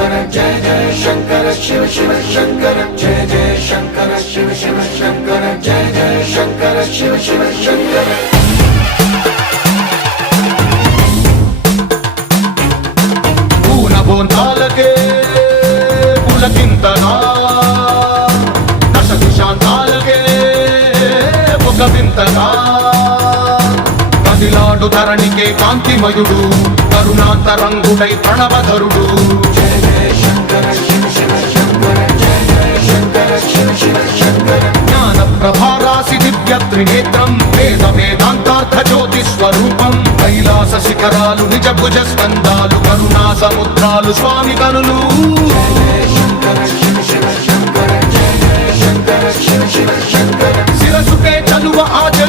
शंकर जय जय शंकर शिव शिव शंकर जय जय शंकर शिव शिव शंकर जय जय शंकर शिव शिव शंकर పూనబోంతాలకే పులకింతగా దశ దిశాంతాలకే ఒక వింతగా కదిలాడు ధరణికే కాంతిమయుడు కరుణాంతరంగుడై ప్రణవధరుడు जय जय शंकर शिव शिव शंकर जय जय शंकर शिव शिव शंकर జ్ఞాన ప్రభారాసి దివ్య త్రినేత్రం వేద వేదాంతార్థ జ్యోతి స్వరూపం కైలాస శిఖరాలు నిజ భుజ స్కందాలు కరుణా సముద్రాలు స్వామి కనులు जय जय शंकर शिव शिव शंकर जय जय शंकर शिव शिव शंकर శిరసుకే చలువ ఆచ